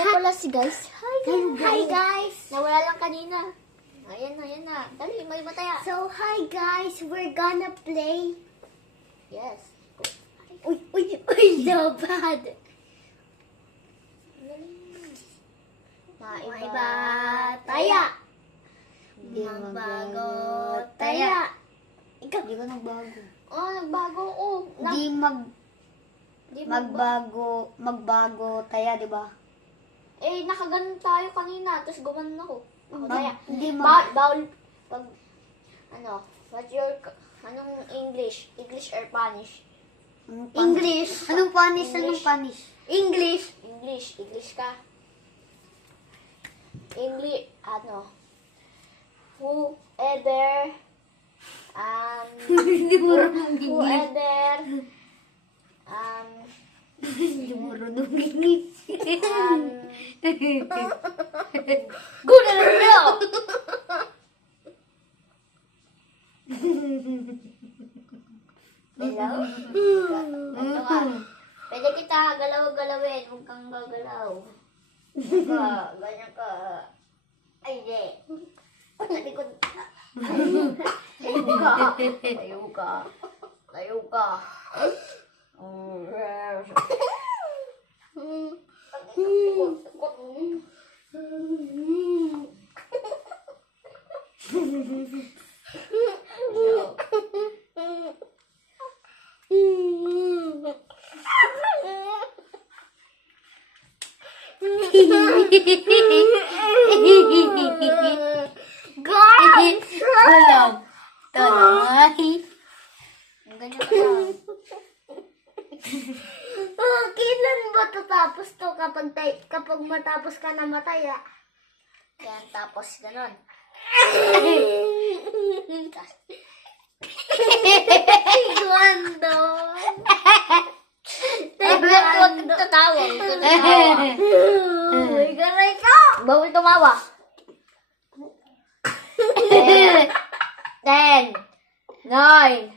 Ito pala si guys. Hi guys! Nawala lang kanina. Ayan na. Dali, may mataya. So, hi guys! We're gonna play... Yes. Uy, so bad! Maiba. Taya! Hindi Magbago taya! Ikaw? Hindi ka nagbago. Oh, nagbago. Oh, Hindi magbago taya, di ba? Eh, nakaganon tayo kanina. Tapos gumanon ako. Ako taya. Hindi Bawal. Pag, what's your, anong English? English or Spanish? English! Anong panis? English. Anong panis? English! English ka. English, whoever, Hindi mo marunong whoever, Hindi mo marunong English. good enough. Hello? Ano ka? Pwede kita galaw-galawin. Huwag kang gagalaw. Ganyan ka. Ay, di. Nalikod ka. Tayo ka. Gulaw. Tanay. Ganyan ka lang. Kailan ba tatapos to kapag matapos ka na mataya? Yan, tapos ganon. Guando! Huwag tatawa. Uy, garay ka! Bawal tumawa. 10, 9,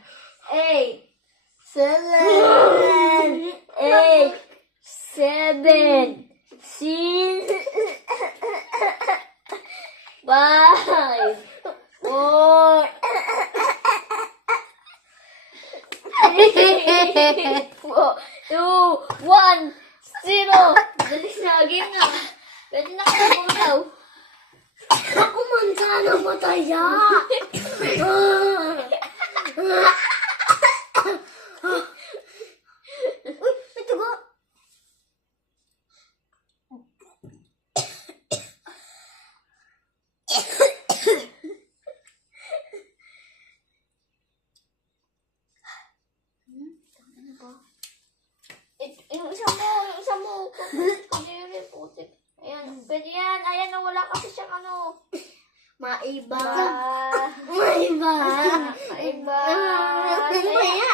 8, 7, 8, 7, 6, 5, 4, 2, 1, 0. Dalis na, game na. Pwede na kayo bumalaw. Ako man sana mataya! Uy, may tugo! Yung isa mo. Kasi yun yung putik. Ayan, pwede yan. Ayan, wala kasi siyang Maiba! Maiba. Maiba! Maiba. Maya!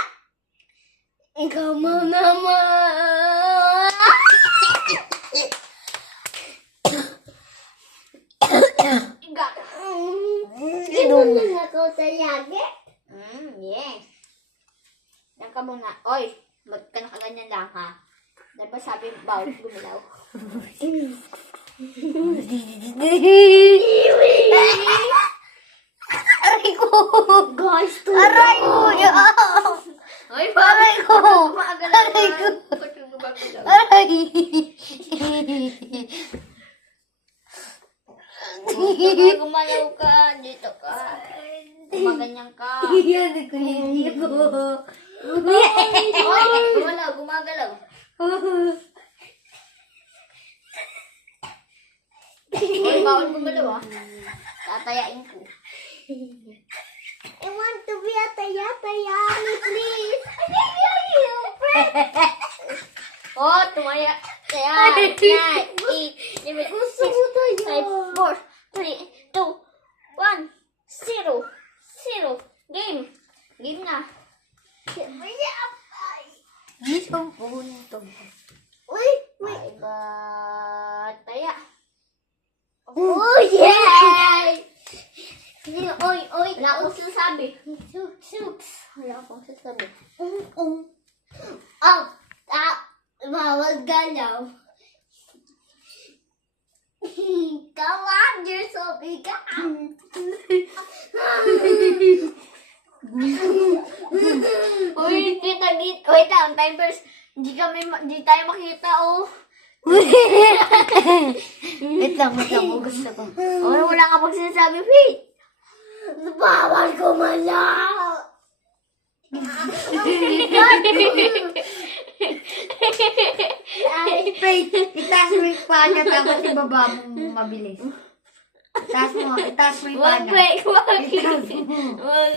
Ikaw mo naman! Iga. Sino lang ako tayagi? Yes. Yan ka muna. Oy, mag ka nakaganyan lang ha. Diba sabi, bawal gumalaw. Aray ko! Guys, Aray ko! Oy, Aray ko! Gumagalaw Aray ko! Ba't yung gumagalaw? Aray! Gumalaw ka. Dito ka. Gumaganyan ka. Yan ko yun ko. Oy, gumagalaw. Oy, bawal gumalaw ha. Tatayain ko. I want to be a taya-tayani, please! Oh, tumaya. Kaya, 9, 8, 7, 6, 5, 4, 3, 2, 1, 0. Game. Game na. Isang punto. Uy! Maiba. Taya. Oh, yeah! Oy. Wala akong sinasabi. Wala akong sinasabi. Bawal galaw. mabigat. Uy, kita dito. Wait lang, time first. Hindi tayo makita, oh. Wait lang, gusto ko. Oh, wala ka pag sinasabi, wait. Bawal gumalaw. Wait, itaas mo yung paa niya tapos ibaba mo mabilis. Itaas mo yung paa Wag, niya. wait, wag. Itaas mo. Wag.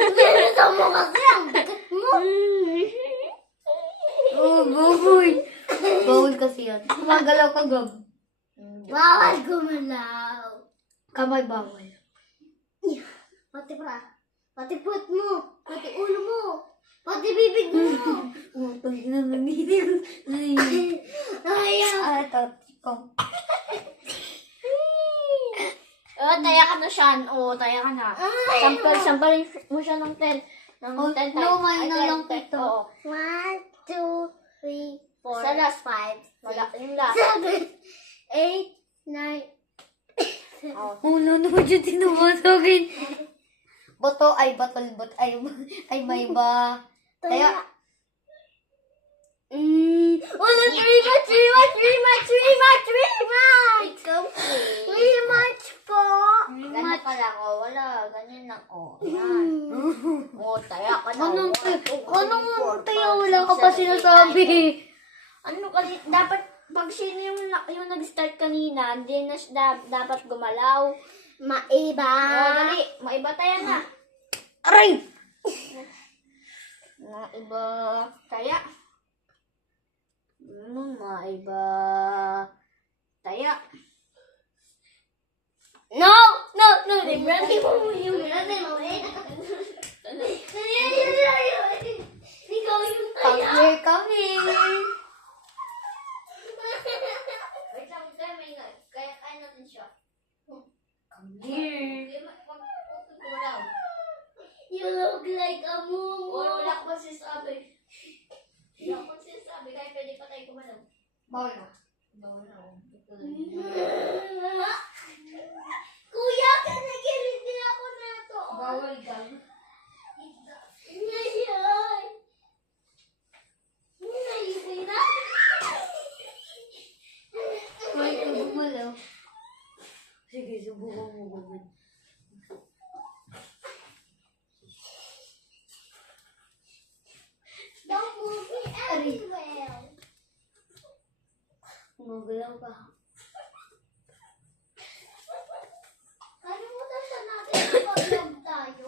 Gusto mo kasi ang bigat mo. Oh, baboy. Bawal kasi yan. Gumagalaw ka, Gab. Bawal gumalaw. Kamay bawal. Pati pati puwet mo, pati ulo mo, pati bibig mo. Oh, tayo na nanginig. Ayaw. Ah, ito. Ikaw. Oh, taya ka na siya. Oh, taya ka na. Sampalin mo siya ng 10. Ng Oh, 10 no, times. may Ay, nalang 10, pito. oo. 1, 2, 3, 4, Sa last 5, Wala, yung last. 7, 8, 9. Oh. Ulo na mo dyan tinumotogin. Boto ay batol ay may ba. Tayo. Wala, three much po. Ganyan ka lang, oh. Wala, ganyan lang, oh. Yan. Oh, taya ka na. Anong tayo wala ka pa sinasabi? Ano kasi, dapat, pag sino yung nag-start kanina, hindi na siya dapat gumalaw. Maiba. Oh, dali, maiba tayo na. Aray! Maiba taya. Maiba taya. No. Brother mo yung brother mo. Ikaw yung taya. Come here. Wait lang, tayo may ingay. Kaya natin siya. Come here. Gumalaw. You look like a mumu. Wala ko sinasabi. Wala ko sinasabi, kaya pwede pa tayo gumalaw. Bawal na. Bawal na, oh. Kuya, kanagilindi ako na to. Bawal ka. Ngayon. Ay, gumalaw. Sige, subukan mo gawin. Don't move me anywhere. Gumagalaw ka. Kalimutan siya natin kapag tayo.